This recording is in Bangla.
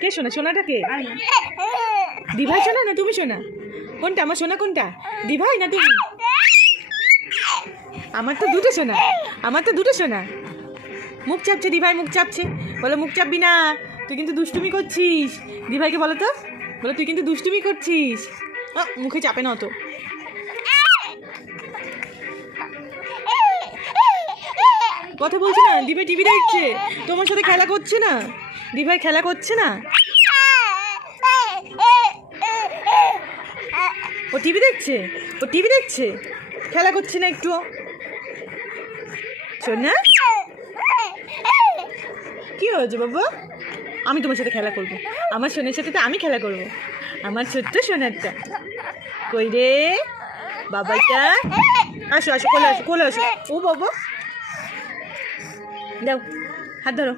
কে সোনা? সোনাটা কে? আমি। দিভাই সোনা না তুমি সোনা? কোনটা আমার সোনা? কোনটা দিভাই না তুমি? আমার তো দুটো সোনা, আমার তো দুটো সোনা। মুখ চাপছে দিভাই, মুখ চাপছে। বলো মুখ চাপবি না, তুই কিন্তু দুষ্টুমি করছিস। দিভাইকে বলো তো, বলো তুই কিন্তু দুষ্টুমি করছিস। মুখে চাপে না অত। কথা বলছি না, দিভাই টিভি দেখছে, তোমার সাথে খেলা করছে না। দিভাই খেলা করছে না, ও টিভি দেখছে, ও টিভি দেখছে, খেলা করছে না একটু। সোনা কি হয়েছে বাবা? আমি তোমার সাথে খেলা করবো, আমার সোনার সাথে তো আমি খেলা করবো। আমার ছোট্ট সোনারটা কই রে বাবাটা? আসো আসো, কোলে আসো, কোলে আসো। ও বাবা, দাও হাত ধরো।